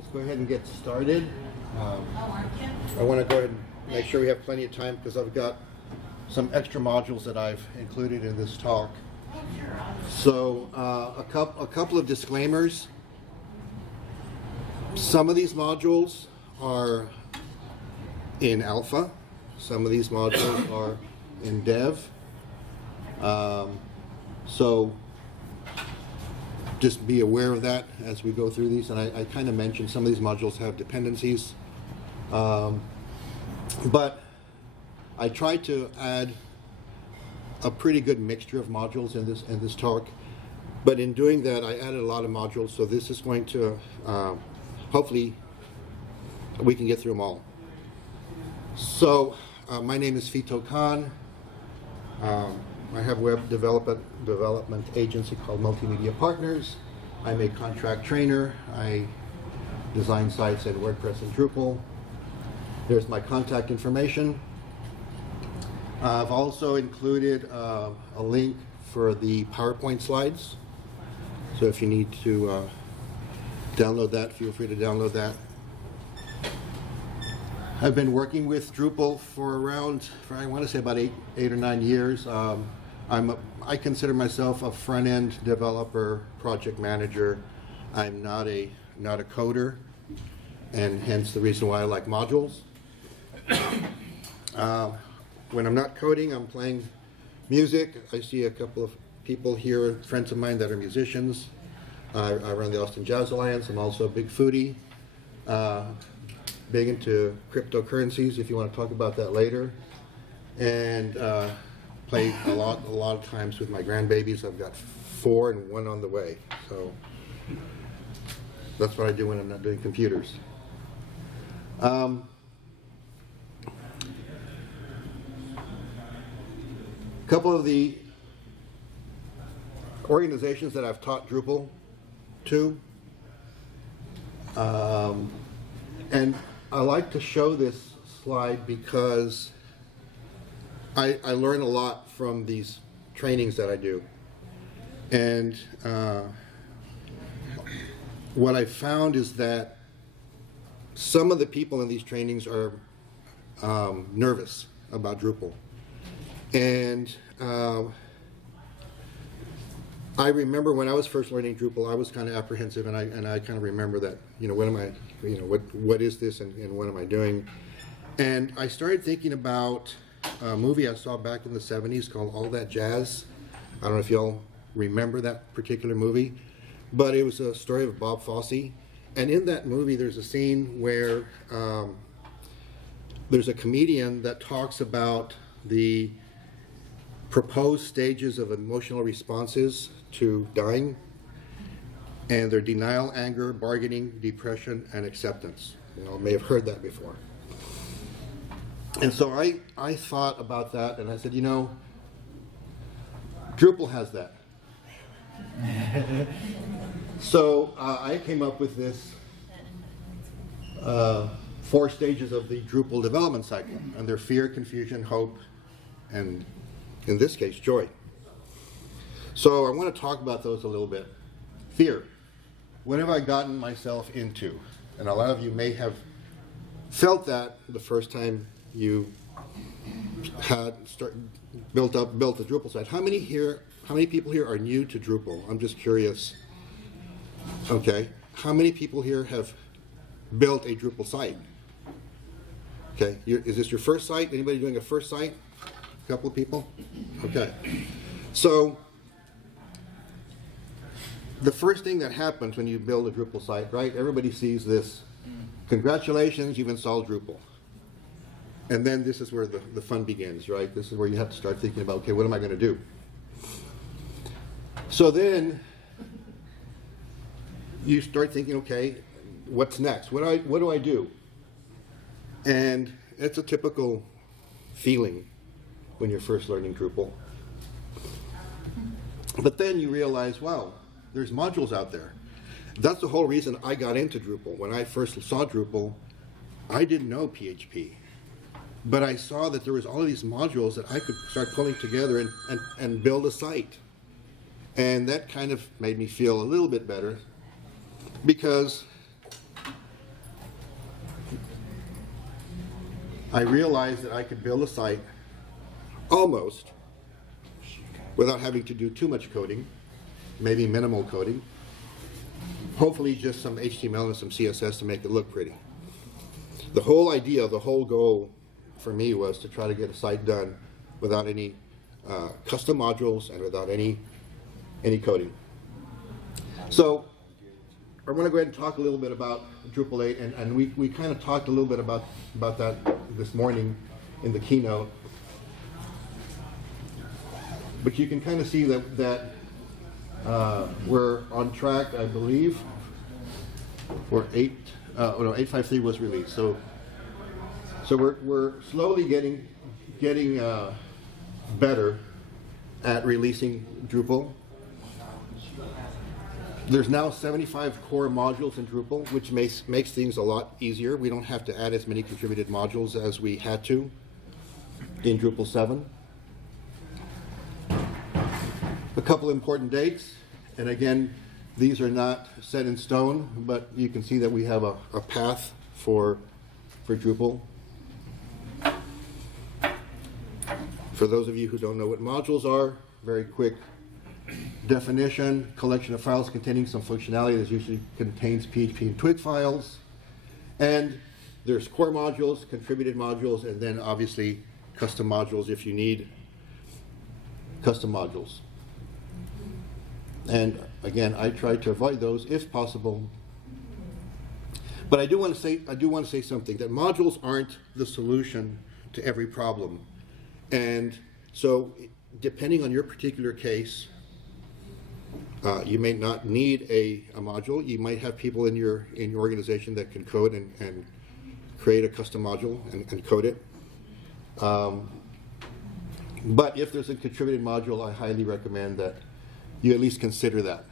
let's go ahead and get started. I want to go ahead and make sure we have plenty of time because I've got some extra modules that I've included in this talk. So a couple of disclaimers. Some of these modules are in alpha. Some of these modules are in dev. So just be aware of that as we go through these. And I kind of mentioned some of these modules have dependencies. But I tried to add a pretty good mixture of modules in this talk. But in doing that, I added a lot of modules. So this is going to, hopefully, we can get through them all. So my name is Fito Khan. I have a web development agency called Multimedia Partners. I'm a contract trainer. I design sites in WordPress and Drupal. There's my contact information. I've also included a link for the PowerPoint slides. So if you need to download that, feel free to download that. I've been working with Drupal for I want to say about eight or 9 years. I consider myself a front-end developer, project manager. I'm not a coder, and hence the reason why I like modules. When I'm not coding, I'm playing music. I see a couple of people here, friends of mine that are musicians. I run the Austin Jazz Alliance. I'm also a big foodie, big into cryptocurrencies, if you want to talk about that later. And play a lot of times with my grandbabies. I've got 4 and 1 on the way. So that's what I do when I'm not doing computers. A couple of the organizations that I've taught Drupal to. And I like to show this slide because I learn a lot from these trainings that I do. And what I found is that some of the people in these trainings are nervous about Drupal. And I remember when I was first learning Drupal, I was kind of apprehensive, and I kind of remember that, what am I, what is this, and what am I doing? And I started thinking about a movie I saw back in the 70s called All That Jazz. I don't know if y'all remember that particular movie, but it was a story of Bob Fosse. And in that movie, there's a scene where there's a comedian that talks about the proposed stages of emotional responses to dying, and their denial, anger, bargaining, depression, and acceptance. You may have heard that before. And so I thought about that, and I said, Drupal has that. So I came up with this 4 stages of the Drupal development cycle, and they're fear, confusion, hope, and in this case, joy. So I want to talk about those a little bit. Fear. What have I gotten myself into? And a lot of you may have felt that the first time you had built a Drupal site. How many people here are new to Drupal? I'm just curious. Okay. How many people here have built a Drupal site? Okay. Is this your first site? Anybody doing a first site? A couple of people? Okay. So the first thing that happens when you build a Drupal site, right? Everybody sees this. Congratulations, you've installed Drupal. And then this is where the fun begins, right? This is where you have to start thinking about, okay, what am I going to do? So then you start thinking, okay, what's next? What do I do? And it's a typical feeling when you're first learning Drupal. But then you realize, wow, there's modules out there. That's the whole reason I got into Drupal. When I first saw Drupal, I didn't know PHP. But I saw that there was all of these modules that I could start pulling together and build a site. And that kind of made me feel a little bit better, because I realized that I could build a site almost without having to do too much coding, maybe minimal coding. Hopefully just some HTML and some CSS to make it look pretty. The whole idea, the whole goal for me was to try to get a site done without any custom modules and without any coding. So I want to go ahead and talk a little bit about Drupal 8, and we kind of talked a little bit about that this morning in the keynote. But you can kind of see that we're on track, I believe, for 8.53 was released. So we're slowly getting better at releasing Drupal. There's now 75 core modules in Drupal, which makes things a lot easier. We don't have to add as many contributed modules as we had to in Drupal 7. A couple important dates, and again, these are not set in stone, but you can see that we have a path for Drupal. For those of you who don't know what modules are, very quick definition: collection of files containing some functionality that usually contains PHP and Twig files. And there's core modules, contributed modules, and then obviously custom modules if you need custom modules. And again, I try to avoid those if possible. But I do want to say something, that modules aren't the solution to every problem. And so depending on your particular case, you may not need a module. You might have people in your organization that can code and create a custom module and code it. But if there's a contributed module, I highly recommend that you at least consider that.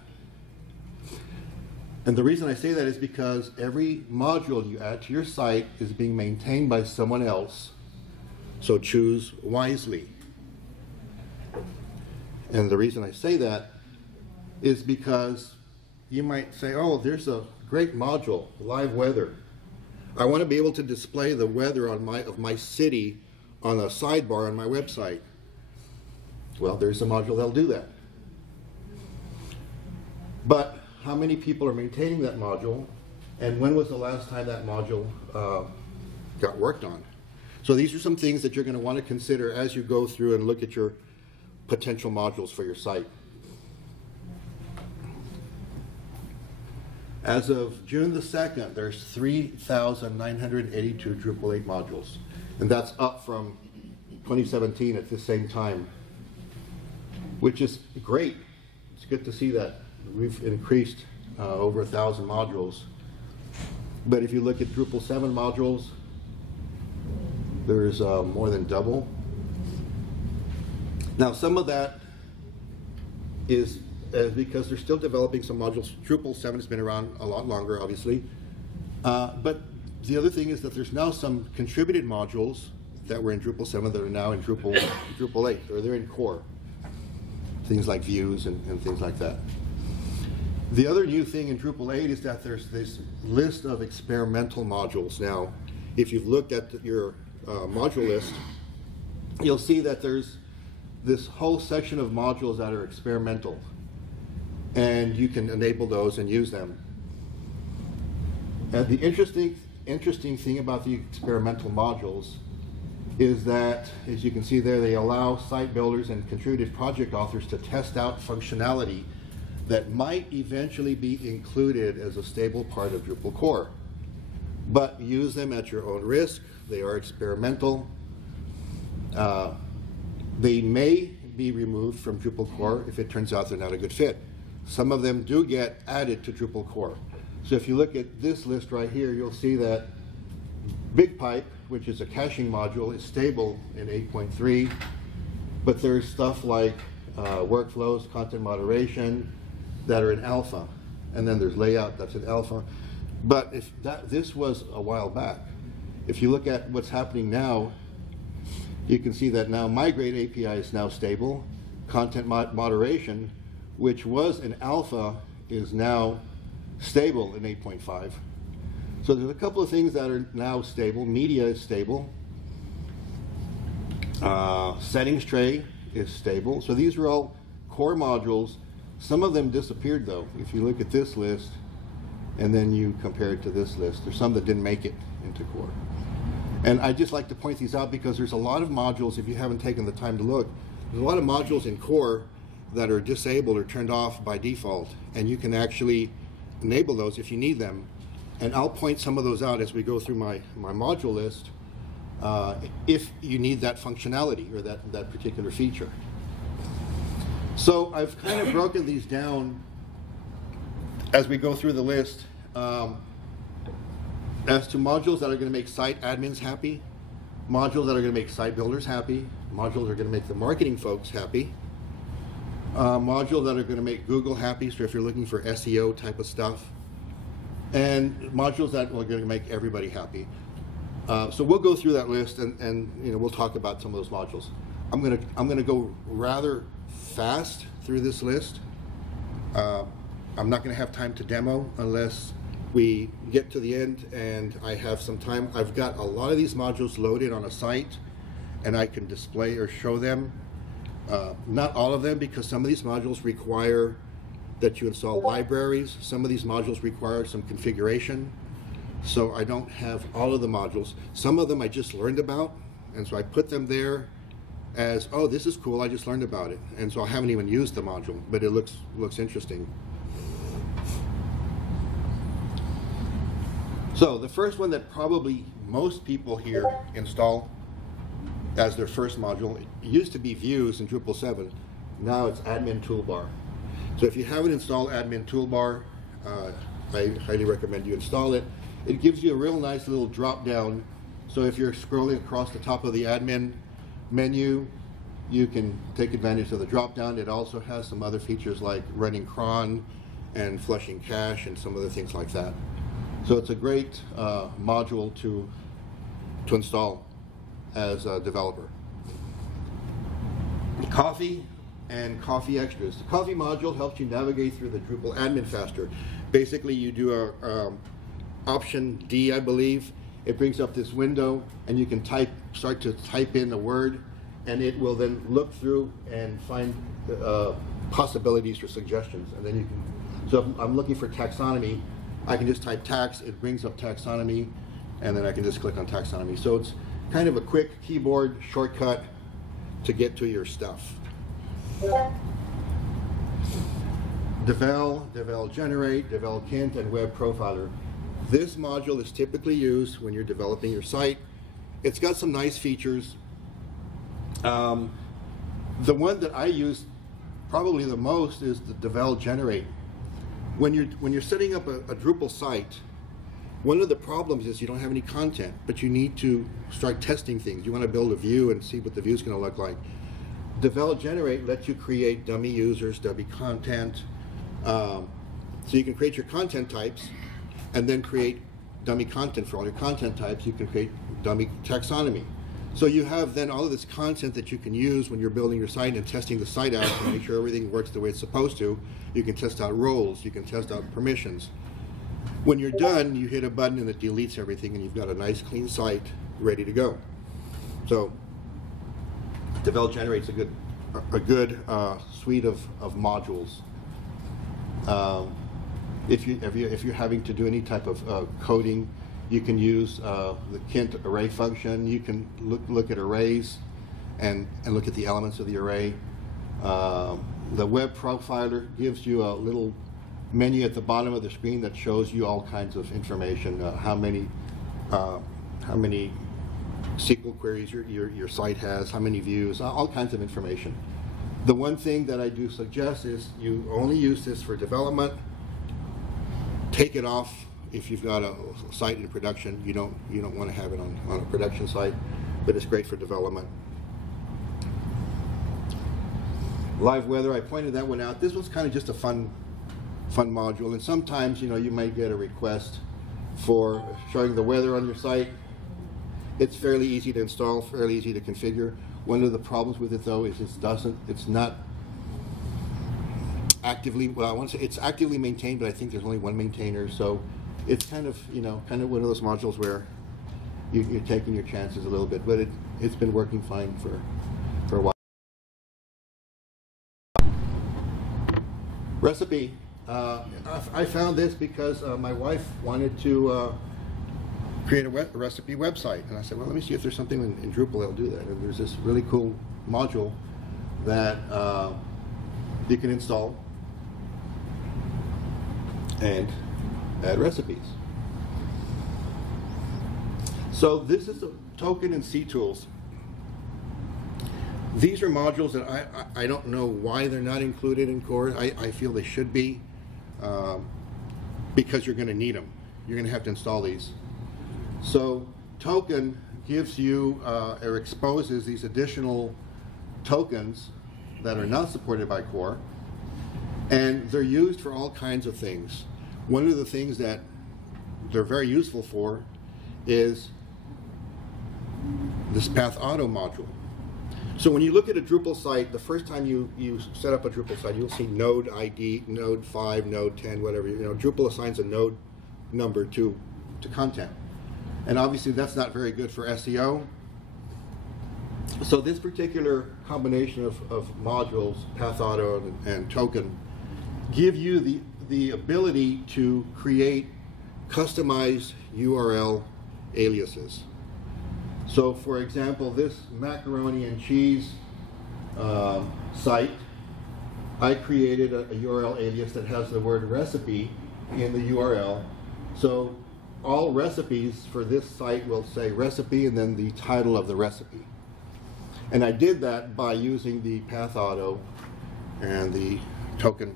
And the reason I say that is because every module you add to your site is being maintained by someone else, so choose wisely. And the reason I say that is because you might say, oh, there's a great module, live weather. I want to be able to display the weather of my city on a sidebar on my website. Well, there's a module that'll do that. But how many people are maintaining that module, and when was the last time that module got worked on? So these are some things that you're going to want to consider as you go through and look at your potential modules for your site. As of June the 2nd, there's 3,982 Drupal 8 modules, and that's up from 2017 at the same time, which is great. It's good to see that. We've increased over 1,000 modules. But if you look at Drupal 7 modules, there's more than double. Now, some of that is because they're still developing some modules. Drupal 7 has been around a lot longer, obviously. But the other thing is that there's now some contributed modules that were in Drupal 7 that are now in Drupal 8, or they're in core. Things like views and things like that. The other new thing in Drupal 8 is that there's this list of experimental modules. Now, if you've looked at your module list, you'll see that there's this whole section of modules that are experimental, and you can enable those and use them. And the interesting thing about the experimental modules is that, as you can see there, they allow site builders and contributed project authors to test out functionality that might eventually be included as a stable part of Drupal core. But use them at your own risk. They are experimental. They may be removed from Drupal core if it turns out they're not a good fit. Some of them do get added to Drupal core. So if you look at this list right here, you'll see that BigPipe, which is a caching module, is stable in 8.3, but there's stuff like workflows, content moderation, that are in alpha, and then there's layout that's in alpha. But if this was a while back. If you look at what's happening now, you can see that now Migrate API is now stable. Content moderation, which was in alpha, is now stable in 8.5. So there's a couple of things that are now stable. Media is stable. Settings tray is stable. So these are all core modules. Some of them disappeared though. If you look at this list and then you compare it to this list, there's some that didn't make it into core. And I just like to point these out because there's a lot of modules, if you haven't taken the time to look, there's a lot of modules in core that are disabled or turned off by default, and you can actually enable those if you need them. And I'll point some of those out as we go through my module list if you need that functionality or that particular feature. So I've kind of broken these down as we go through the list as to modules that are going to make site admins happy, modules that are going to make site builders happy, modules that are going to make the marketing folks happy, modules that are going to make Google happy, so if you're looking for SEO type of stuff, and modules that are going to make everybody happy. So we'll go through that list and you know, we'll talk about some of those modules. I'm gonna go rather fast through this list. I'm not gonna have time to demo unless we get to the end and I have some time. I've got a lot of these modules loaded on a site and I can display or show them. Not all of them, because some of these modules require that you install libraries. Some of these modules require some configuration. So I don't have all of the modules. Some of them I just learned about, and so I put them there as, oh, this is cool, I just learned about it. And so I haven't even used the module, but it looks interesting. So the first one that probably most people here install as their first module, it used to be views in Drupal 7, now it's admin toolbar. So if you haven't installed admin toolbar, I highly recommend you install it. It gives you a real nice little drop down. So if you're scrolling across the top of the admin menu, you can take advantage of the drop down. It also has some other features like running cron and flushing cache and some other things like that. So it's a great module to install as a developer. Coffee and Coffee Extras. The Coffee module helps you navigate through the Drupal admin faster. Basically, you do a Option D, I believe. It brings up this window, and you can start to type in a word, and it will then look through and find possibilities for suggestions. And then you can. So if I'm looking for taxonomy, I can just type tax. It brings up taxonomy, and then I can just click on taxonomy. So it's kind of a quick keyboard shortcut to get to your stuff. Devel, Devel Generate, Devel Kint, and Web Profiler. This module is typically used when you're developing your site. It's got some nice features. The one that I use probably the most is the Devel Generate. When you're setting up a Drupal site, one of the problems is you don't have any content, but you need to start testing things. You want to build a view and see what the view is going to look like. Devel Generate lets you create dummy users, dummy content. So you can create your content types and then create dummy content for all your content types. You can create dummy taxonomy. So you have then all of this content that you can use when you're building your site and testing the site out to make sure everything works the way it's supposed to. You can test out roles, you can test out permissions. When you're done, you hit a button and it deletes everything and you've got a nice clean site ready to go. So Devel generates a good suite of modules. If you're having to do any type of coding, you can use the Kint array function. You can look at arrays and look at the elements of the array. The Web Profiler gives you a little menu at the bottom of the screen that shows you all kinds of information, how many SQL queries your site has, how many views, all kinds of information. The one thing that I do suggest is you only use this for development. Take it off if you've got a site in production. You don't want to have it on a production site, but it's great for development. Live weather, I pointed that one out. This was kind of just a fun module, and sometimes you might get a request for showing the weather on your site. It's fairly easy to install, fairly easy to configure. One of the problems with it though is it's not actively, well, I want to say it's actively maintained, but I think there's only one maintainer, so it's kind of one of those modules where you're taking your chances a little bit, but it's been working fine for a while. Recipe. I found this because my wife wanted to create a recipe website, and I said, well, let me see if there's something in Drupal that'll do that. And there's this really cool module that you can install and add recipes. So this is a token in Ctools. These are modules that I don't know why they're not included in core. I feel they should be, because you're going to need them. You're going to have to install these. So token gives you or exposes these additional tokens that are not supported by core, and they're used for all kinds of things. One of the things that they're very useful for is this path auto module. So when you look at a Drupal site, the first time you set up a Drupal site, you'll see node ID, node 5, node 10, whatever. Drupal assigns a node number to content. And obviously that's not very good for SEO. So this particular combination of modules, path auto and token, give you the ability to create customized URL aliases. So for example, this macaroni and cheese site, I created a URL alias that has the word recipe in the URL. So all recipes for this site will say recipe and then the title of the recipe. And I did that by using the path auto and the token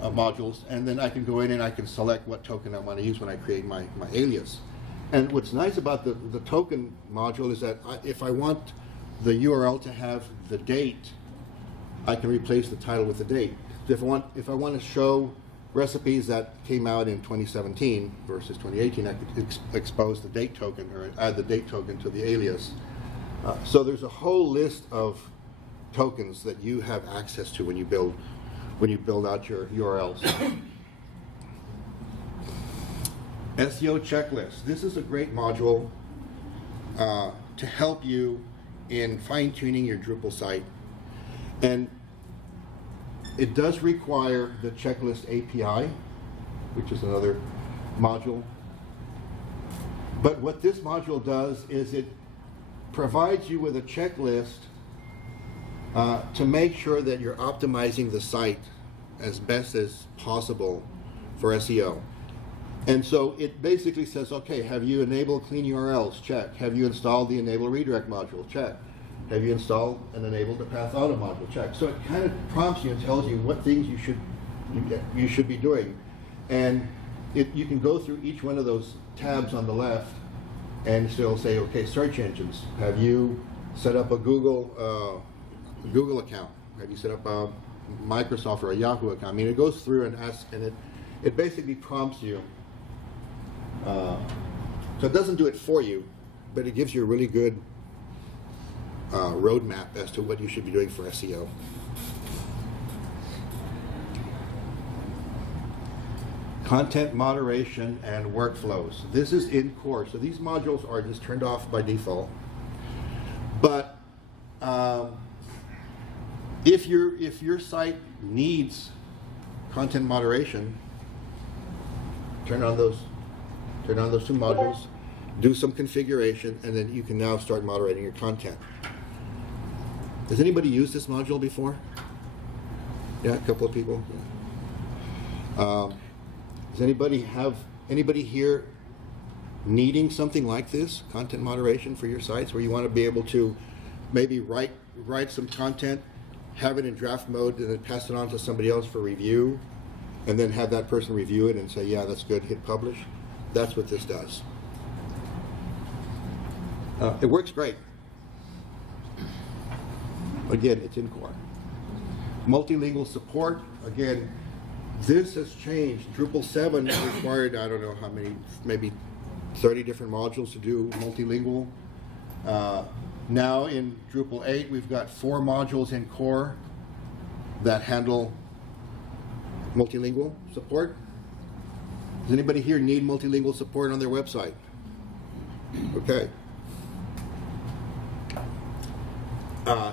modules, and then I can go in and I can select what token I want to use when I create my alias. And what's nice about the token module is that if I want the URL to have the date, I can replace the title with the date. If I want to show recipes that came out in 2017 versus 2018, I could expose the date token or add the date token to the alias. So there's a whole list of tokens that you have access to when you build out your URLs. SEO checklist. This is a great module to help you in fine-tuning your Drupal site. And it does require the checklist API, which is another module. But what this module does is it provides you with a checklist to make sure that you're optimizing the site as best as possible for SEO. And so it basically says, okay, have you enabled clean URLs? Check. Have you installed the enable redirect module? Check. Have you installed and enabled the path auto module? Check. So it kind of prompts you and tells you what things you should be doing. And you can go through each one of those tabs on the left and still say, okay, search engines. Have you set up a Google account? Have you set up a Microsoft or a Yahoo account? I mean, it goes through and asks, and it basically prompts you. So it doesn't do it for you, but it gives you a really good roadmap as to what you should be doing for SEO. Content moderation and workflows. This is in core, so these modules are just turned off by default. But if your site needs content moderation, turn on those two modules, do some configuration, and then you can now start moderating your content. Has anybody used this module before? Yeah, a couple of people. Does anybody here needing something like this, content moderation for your sites, where you want to be able to maybe write some content, have it in draft mode, and then pass it on to somebody else for review, and then have that person review it and say, yeah, that's good, hit publish? That's what this does. It works great. Again, it's in core. Multilingual support. Again, this has changed. Drupal 7 required, I don't know how many, maybe 30 different modules to do multilingual. Now in Drupal 8, we've got 4 modules in core that handle multilingual support. Does anybody here need multilingual support on their website? Okay.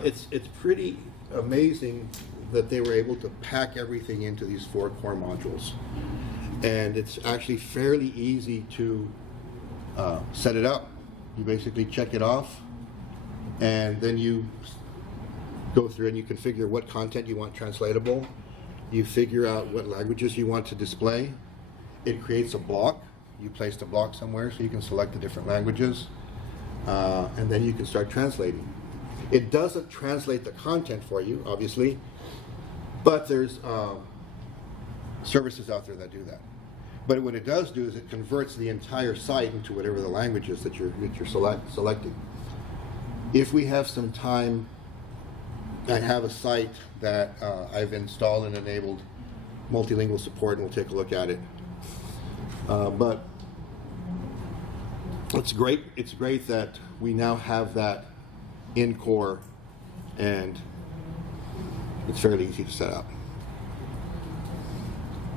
It's pretty amazing that they were able to pack everything into these 4 core modules. And it's actually fairly easy to set it up. You basically check it off, and then you go through and you configure what content you want translatable. You figure out what languages you want to display. It creates a block. You place the block somewhere so you can select the different languages, and then you can start translating. It doesn't translate the content for you, obviously, but there's services out there that do that. But what it does do is it converts the entire site into whatever the language is that you're selecting. If we have some time, I have a site that I've installed and enabled multilingual support, and we'll take a look at it. But it's great. It's great that we now have that in core, and it's fairly easy to set up.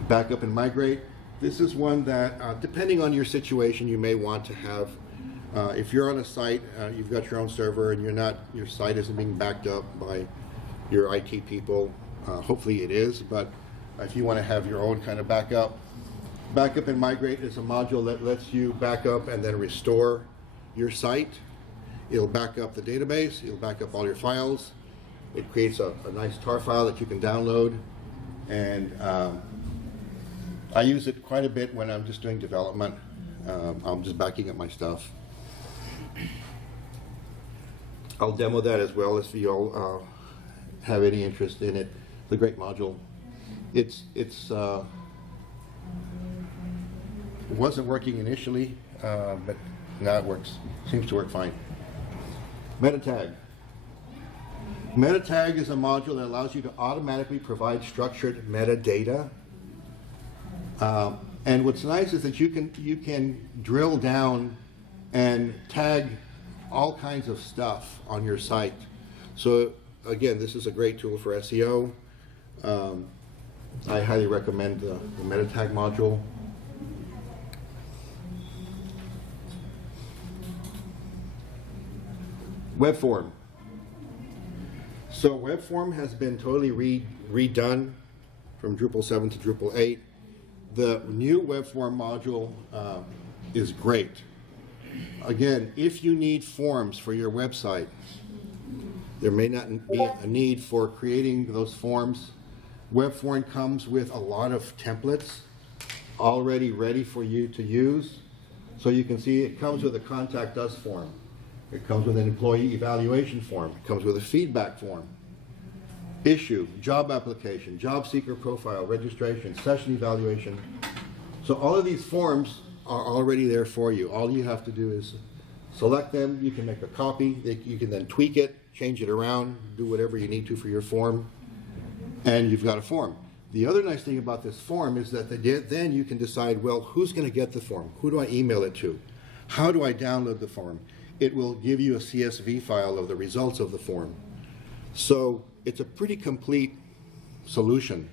Backup and migrate. This is one that, depending on your situation, you may want to have. If you're on a site, you've got your own server, and your site isn't being backed up by your IT people. Hopefully it is, but if you want to have your own kind of backup, Backup and Migrate is a module that lets you back up and then restore your site. It'll back up the database, it'll back up all your files. It creates a nice tar file that you can download, and I use it quite a bit when I'm just doing development. I'm just backing up my stuff. I'll demo that as well if you all have any interest in it. It's a great module. It wasn't working initially, but now it works. Seems to work fine. Metatag. Metatag is a module that allows you to automatically provide structured metadata. And what's nice is that you can drill down and tag all kinds of stuff on your site. So again, this is a great tool for SEO. I highly recommend the Metatag module. Webform. So Webform has been totally redone from Drupal 7 to Drupal 8. The new Webform module is great. Again, if you need forms for your website, there may not be a need for creating those forms. Webform comes with a lot of templates already ready for you to use. So you can see it comes with a contact us form. It comes with an employee evaluation form. It comes with a feedback form. Issue, job application, job seeker profile, registration, session evaluation. So all of these forms are already there for you. All you have to do is select them. You can make a copy. You can then tweak it, change it around, do whatever you need to for your form, and you've got a form. The other nice thing about this form is that then you can decide, well, who's going to get the form? Who do I email it to? How do I download the form? It will give you a CSV file of the results of the form. So it's a pretty complete solution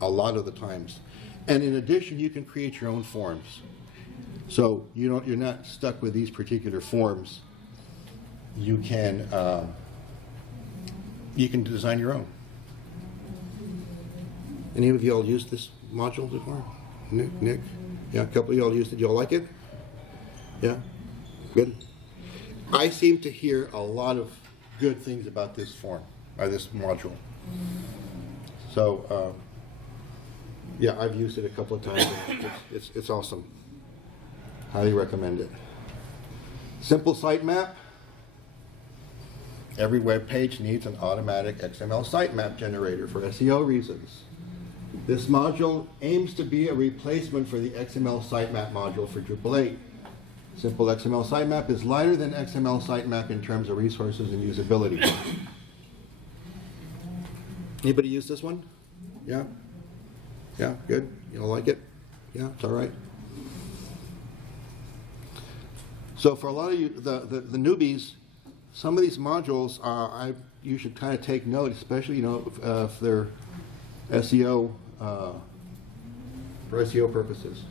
a lot of the times. And in addition, you can create your own forms. So you're not stuck with these particular forms. You can design your own. Any of you all used this module before? Nick? Yeah, a couple of y'all used it. You all like it? Yeah? Good? I seem to hear a lot of good things about this form, or this module. So, yeah, I've used it a couple of times. It's awesome. Highly recommend it. Simple sitemap. Every web page needs an automatic XML sitemap generator for SEO reasons. This module aims to be a replacement for the XML sitemap module for Drupal 8. Simple XML sitemap is lighter than XML sitemap in terms of resources and usability. Anybody use this one? Yeah? Yeah, good? You all like it? Yeah, it's all right. So for a lot of you, the newbies, some of these modules, you should kind of take note, especially if they're SEO, for SEO purposes.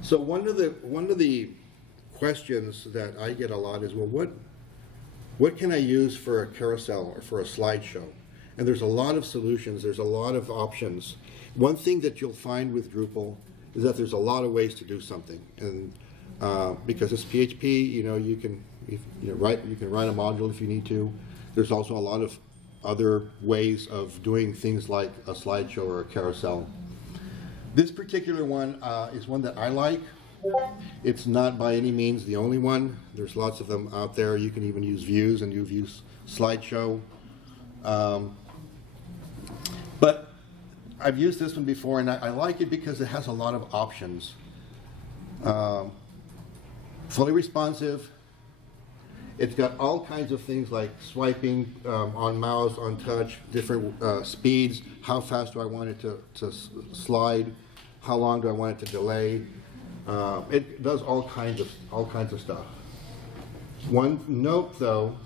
So one of the questions that I get a lot is, well, what can I use for a carousel or for a slideshow? And there's a lot of solutions, there's a lot of options. One thing that you'll find with Drupal is that there's a lot of ways to do something. And because it's PHP, you can write a module if you need to. There's also a lot of other ways of doing things like a slideshow or a carousel. This particular one is one that I like. It's not by any means the only one. There's lots of them out there. You can even use views, and you've used slideshow. But I've used this one before, and I like it because it has a lot of options. Fully responsive. It's got all kinds of things like swiping on mouse, on touch, different speeds. How fast do I want it to slide? How long do I want it to delay? It does all kinds of stuff. One note, though,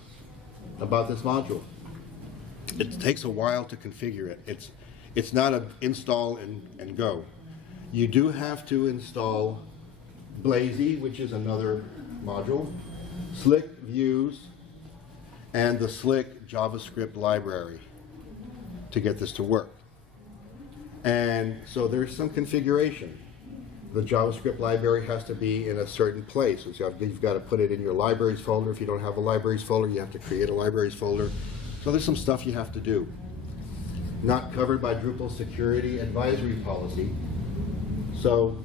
about this module: it takes a while to configure it. It's not an install and go. You do have to install Blazy, which is another module, Slick Views, and the Slick JavaScript library to get this to work. And so there's some configuration. The JavaScript library has to be in a certain place. So you've got to put it in your libraries folder. If you don't have a libraries folder, you have to create a libraries folder. So there's some stuff you have to do. Not covered by Drupal security advisory policy. So,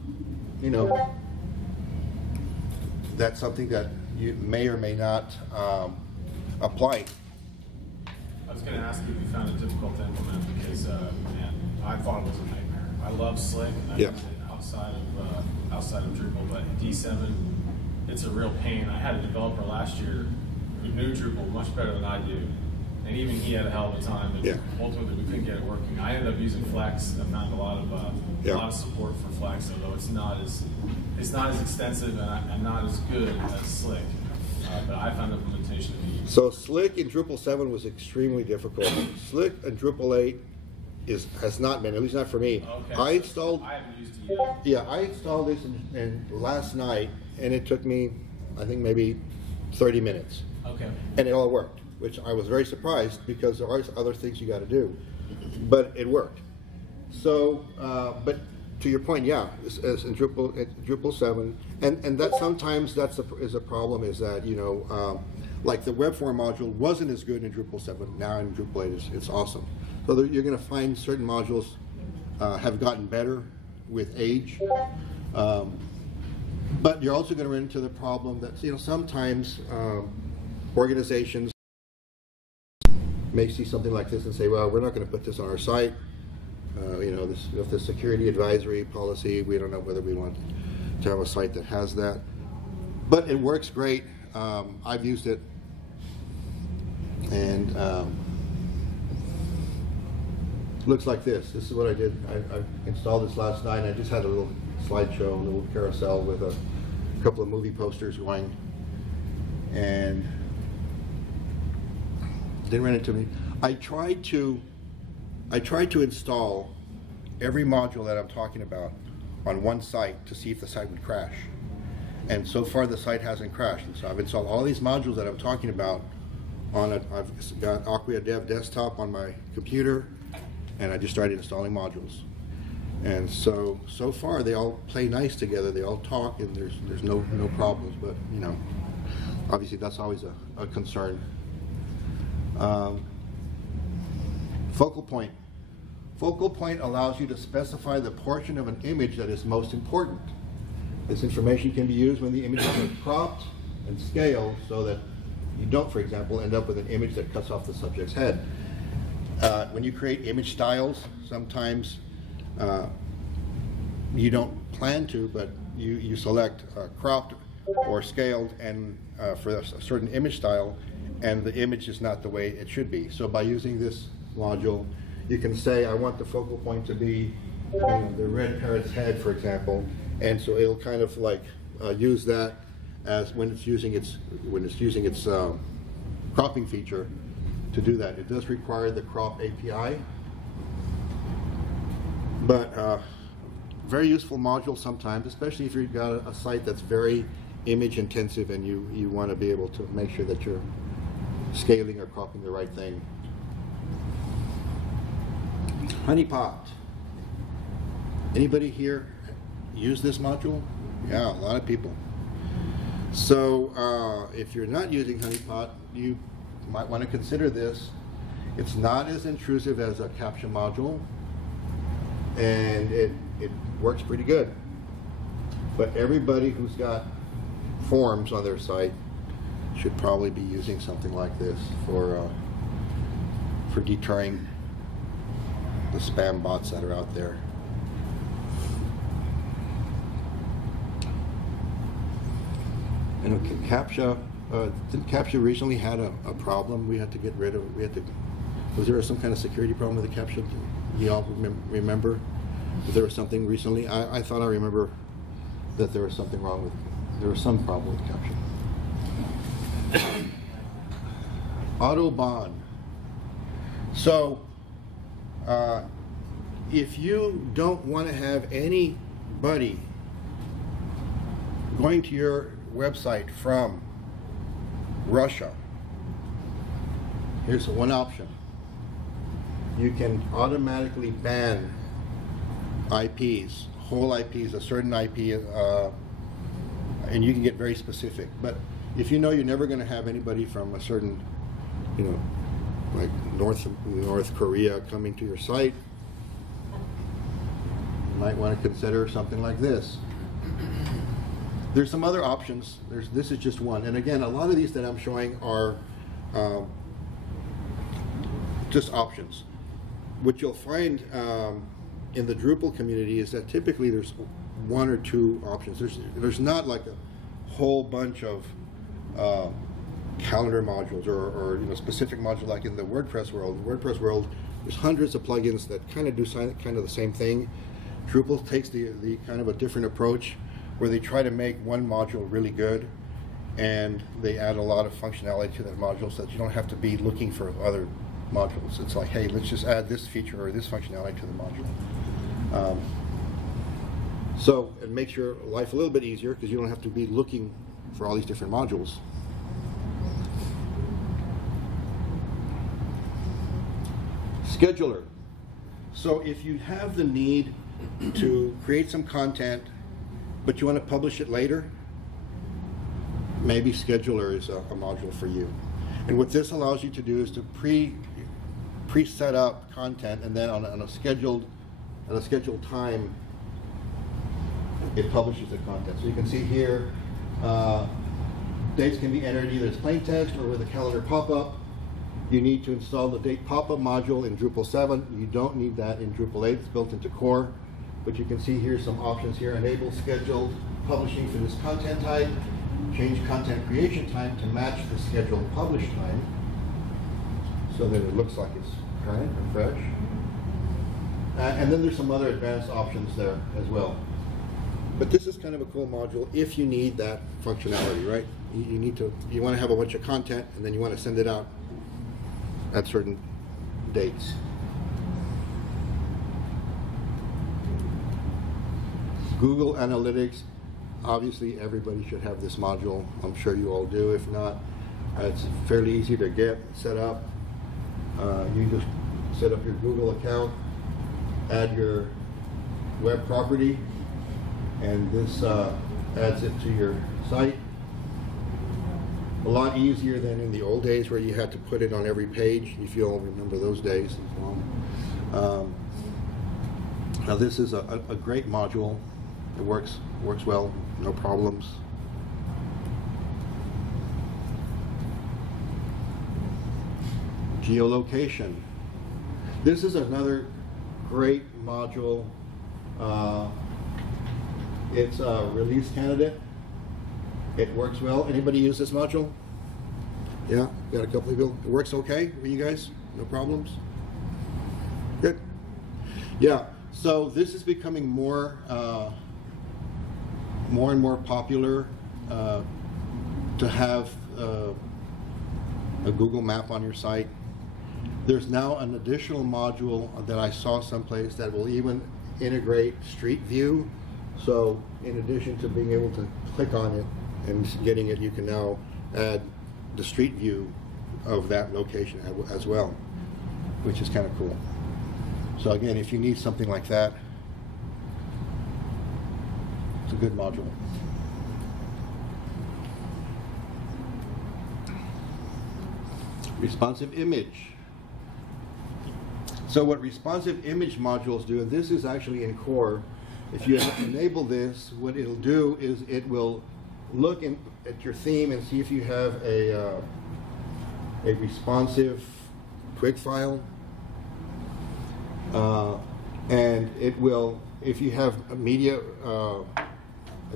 that's something that you may or may not apply. I was going to ask you if you found it difficult to implement because, man, I thought it was a nightmare. I love Slick, and I use it outside of Drupal, but D7, it's a real pain. I had a developer last year who knew Drupal much better than I do, and even he had a hell of a time. And ultimately, we couldn't get it working. I ended up using Flex. I found a lot of support for Flex, although it's not as extensive and not as good as Slick. But I found implementation to be useful. So Slick in Drupal 7 was extremely difficult. Slick in Drupal 8 has not been, at least not for me. Okay, I haven't used it yet. Yeah, I installed this last night, and it took me, I think, maybe 30 minutes. Okay. And it all worked, which I was very surprised because there are other things you got to do. But it worked. So, but to your point, yeah, as in Drupal 7, and that sometimes is a problem, is that, like the Webform module wasn't as good in Drupal 7. Now in Drupal 8, it's awesome. So you're going to find certain modules have gotten better with age. But you're also going to run into the problem that, sometimes organizations may see something like this and say, well, we're not going to put this on our site. With the security advisory policy, we don't know whether we want to have a site that has that. But it works great. I've used it. And looks like this. This is what I did. I installed this last night, and I just had a little slideshow, a little carousel with a couple of movie posters going. And didn't run into me. I tried to install every module that I'm talking about on one site to see if the site would crash. And so far the site hasn't crashed. And so I've installed all these modules that I'm talking about I've got Acquia Dev Desktop on my computer, and I just started installing modules. And so far they all play nice together, they all talk, and there's no problems, but obviously that's always a concern. Focal point. Focal point allows you to specify the portion of an image that is most important. This information can be used when the images are cropped and scaled so that you don't, for example, end up with an image that cuts off the subject's head. When you create image styles, sometimes you don't plan to, but you select cropped or scaled and for a certain image style, and the image is not the way it should be. So by using this module, you can say, I want the focal point to be the red parrot's head, for example, and so it'll kind of like use that as when it's using its cropping feature to do that. It does require the crop API, but very useful module sometimes, especially if you've got a site that's very image intensive and you want to be able to make sure that you're scaling or cropping the right thing. Honeypot. Anybody here use this module? Yeah, a lot of people. So if you're not using Honeypot, you might want to consider this. It's not as intrusive as a CAPTCHA module, and it works pretty good. But everybody who's got forms on their site should probably be using something like this for deterring the spam bots that are out there. And okay, CAPTCHA, didn't CAPTCHA recently had a problem we had to get rid of? Was there some kind of security problem with the CAPTCHA? Do you all remember? If there was something recently? I thought I remember that there was something wrong with, there was some problem with CAPTCHA. Autobahn. So, if you don't want to have anybody going to your website from Russia, here's one option. You can automatically ban IPs, whole IPs, a certain IP, and you can get very specific. But if you know you're never going to have anybody from a certain, you know, like North Korea coming to your site, you might want to consider something like this. There's some other options. This is just one. And again, a lot of these that I'm showing are just options. What you'll find in the Drupal community is that typically there's one or two options. There's not like a whole bunch of calendar modules or you know, specific modules like in the WordPress world. In the WordPress world, there's hundreds of plugins that kind of do kind of the same thing. Drupal takes the kind of a different approach, where they try to make one module really good, and they add a lot of functionality to that module so that you don't have to be looking for other modules. It's like, hey, let's just add this feature or this functionality to the module. So it makes your life a little bit easier because you don't have to be looking for all these different modules. Scheduler. So if you have the need to create some content but you want to publish it later, maybe Scheduler is a module for you. And what this allows you to do is to pre-set up content, and then on a scheduled time, it publishes the content. So you can see here, dates can be entered either as plain text or with a calendar pop-up. You need to install the date pop-up module in Drupal 7. You don't need that in Drupal 8. It's built into core. But you can see here some options here. Enable scheduled publishing for this content type. Change content creation time to match the scheduled publish time so that it looks like it's current and fresh. And then there's some other advanced options there as well. But this is kind of a cool module if you need that functionality, right? You want to have a bunch of content and then you want to send it out at certain dates. Google Analytics, obviously everybody should have this module. I'm sure you all do. If not, it's fairly easy to get set up. You just set up your Google account, add your web property, and this adds it to your site. A lot easier than in the old days where you had to put it on every page, if you all remember those days. Now this is a great module. It works well, no problems. Geolocation. This is another great module. It's a release candidate. It works well. Anybody use this module? Yeah, got a couple of people. It works okay for you guys? No problems? Good. Yeah, so this is becoming more and more popular to have a Google map on your site. There's now an additional module that I saw someplace that will even integrate Street View. So in addition to being able to click on it and getting it, you can now add the Street View of that location as well, which is kind of cool. So again, if you need something like that, it's a good module. Responsive image. So what responsive image modules do, and this is actually in core, if you enable this, what it'll do is it will look at your theme and see if you have a responsive twig file, and it will, if you have a media, I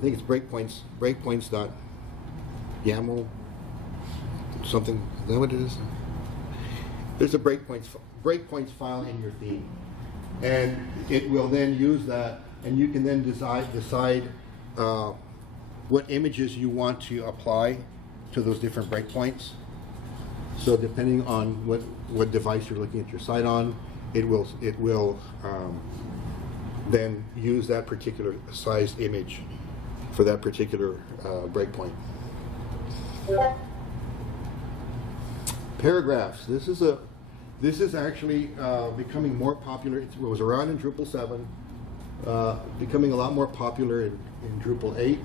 think it's breakpoints.yaml, something, is that what it is? There's a breakpoints file in your theme, and it will then use that, and you can then decide what images you want to apply to those different breakpoints. So depending on what device you're looking at your site on, it will then use that particular sized image for that particular breakpoint. Paragraphs. This is actually becoming more popular. It was around in Drupal 7, becoming a lot more popular in Drupal 8.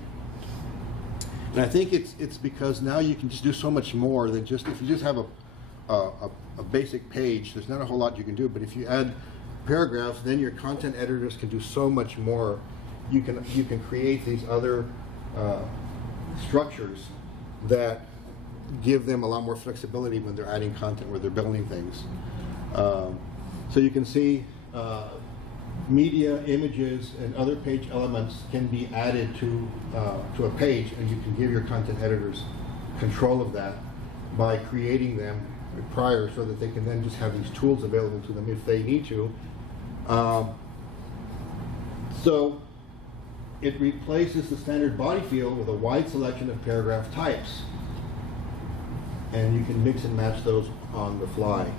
And I think it's because now you can just do so much more than just, if you just have a basic page, there's not a whole lot you can do, but if you add paragraphs, then your content editors can do so much more. You can create these other structures that give them a lot more flexibility when they're adding content, where they're building things. So you can see media, images, and other page elements can be added to a page, and you can give your content editors control of that by creating them prior, so that they can then just have these tools available to them if they need to. So it replaces the standard body field with a wide selection of paragraph types, and you can mix and match those on the fly.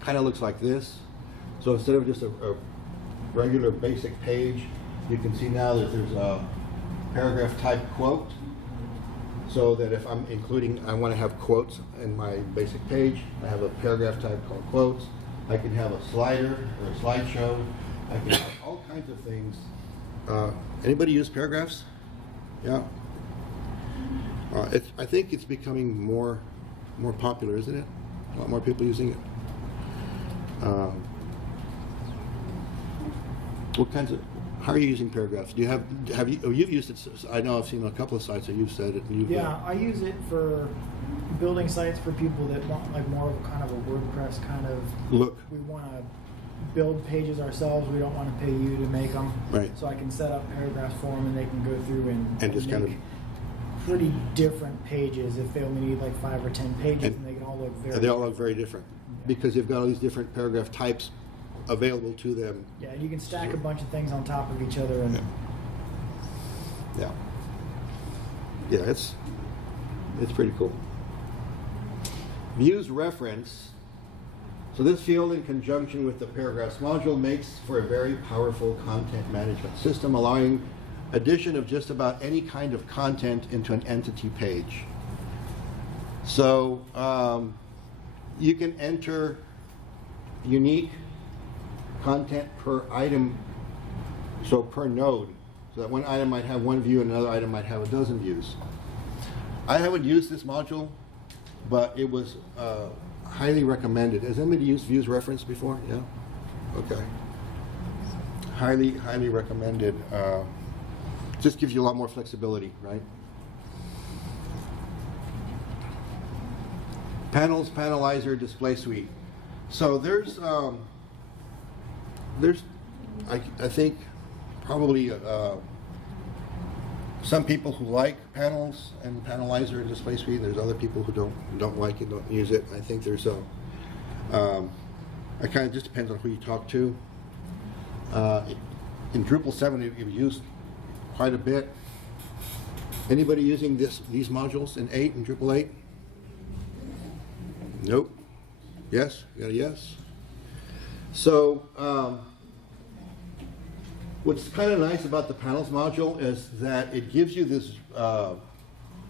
Kind of looks like this. So instead of just a regular basic page, you can see now that there's a paragraph type quote, so that if I'm including, I want to have quotes in my basic page, I have a paragraph type called quotes. I can have a slider or a slideshow. I can have all kinds of things. Anybody use paragraphs? Yeah. I think it's becoming more popular, isn't it? A lot more people using it. What kinds of? How are you using paragraphs? Do you you've used it? I know I've seen a couple of sites that you've said it. Yeah, I use it for building sites for people that want like more of a kind of a WordPress kind of look. We want to build pages ourselves. We don't want to pay you to make them. Right. So I can set up paragraphs for them, and they can go through and just make kind of pretty different pages. If they only need like 5 or 10 pages, and they can all look very. They all look very different, because you've got all these different paragraph types available to them. Yeah, and you can stack a bunch of things on top of each other. And yeah, it's pretty cool. Views reference. So this field, in conjunction with the paragraphs module, makes for a very powerful content management system, allowing addition of just about any kind of content into an entity page. So you can enter unique content per item, so per node. So that one item might have one view and another item might have a dozen views. I haven't used this module, but it was highly recommended. Has anybody used views reference before? Yeah? Okay. Highly recommended. Just gives you a lot more flexibility, right? Panels, Panelizer, Display Suite. So there's I think probably some people who like panels and Panelizer and Display Suite. There's other people who don't like it, don't use it. I think there's it kind of just depends on who you talk to. In Drupal 7, it was used quite a bit. Anybody using these modules in 8 and Drupal 8? Nope. Yes? You got a yes? So what's kind of nice about the panels module is that it gives you this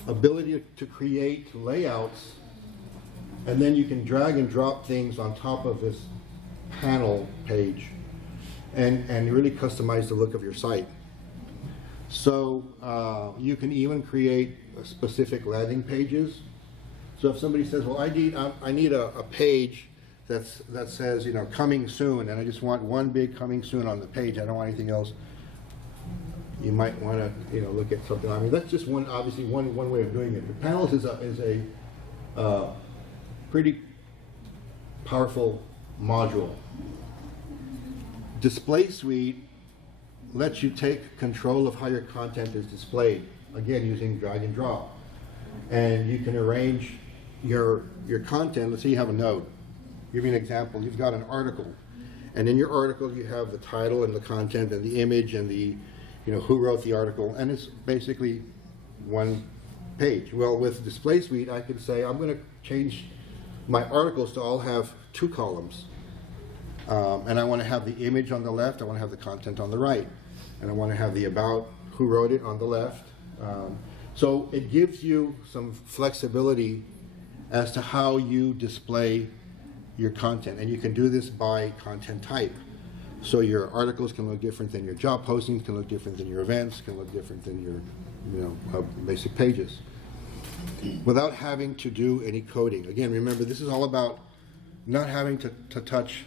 ability to create layouts, and then you can drag and drop things on top of this panel page and really customize the look of your site. So you can even create specific landing pages. So if somebody says, well, I need a page that says, you know, coming soon, and I just want one big coming soon on the page, I don't want anything else, you might want to, you know, look at something. I mean, that's just obviously one way of doing it. The panels is a pretty powerful module. Display Suite lets you take control of how your content is displayed, again using drag and drop. And you can arrange your content. Let's say you have a node. I'll give you an example. You've got an article, and in your article you have the title and the content and the image and the, you know, who wrote the article, and it's basically one page. Well, with Display Suite, I can say I'm going to change my articles to all have 2 columns. And I want to have the image on the left, I want to have the content on the right. And I want to have the about, who wrote it, on the left. So it gives you some flexibility as to how you display your content. And you can do this by content type. So your articles can look different than your job postings, can look different than your events, can look different than your, you know, basic pages, without having to do any coding. Again, remember, this is all about not having to touch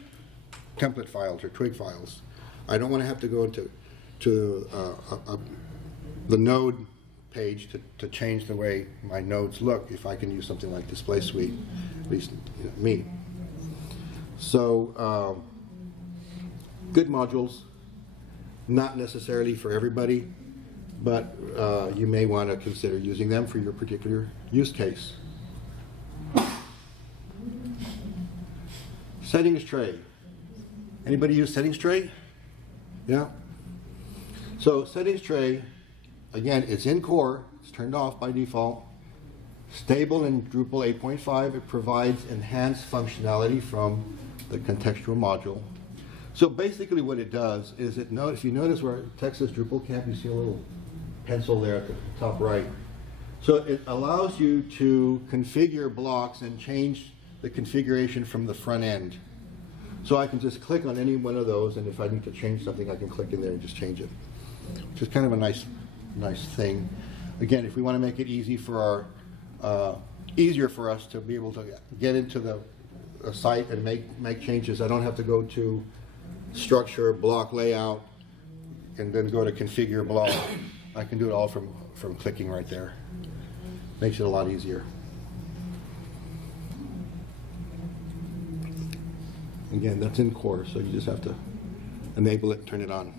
template files or twig files. I don't want to have to go into the node page to change the way my nodes look if I can use something like Display Suite, at least, you know, me. So good modules, not necessarily for everybody, but you may want to consider using them for your particular use case. Settings tray. Anybody use settings tray? Yeah? So settings tray, again, it's in core, it's turned off by default. Stable in Drupal 8.5, it provides enhanced functionality from the contextual module. So basically what it does is if you notice where it text says Drupal Camp, you see a little pencil there at the top right. So it allows you to configure blocks and change the configuration from the front end. So I can just click on any one of those, and if I need to change something, I can click in there and just change it, which is kind of a nice thing. Again, if we want to make it easier for us to be able to get into the site and make changes, I don't have to go to structure, block layout, and then go to configure block. I can do it all from clicking right there. Makes it a lot easier. Again, that's in core, so you just have to enable it and turn it on.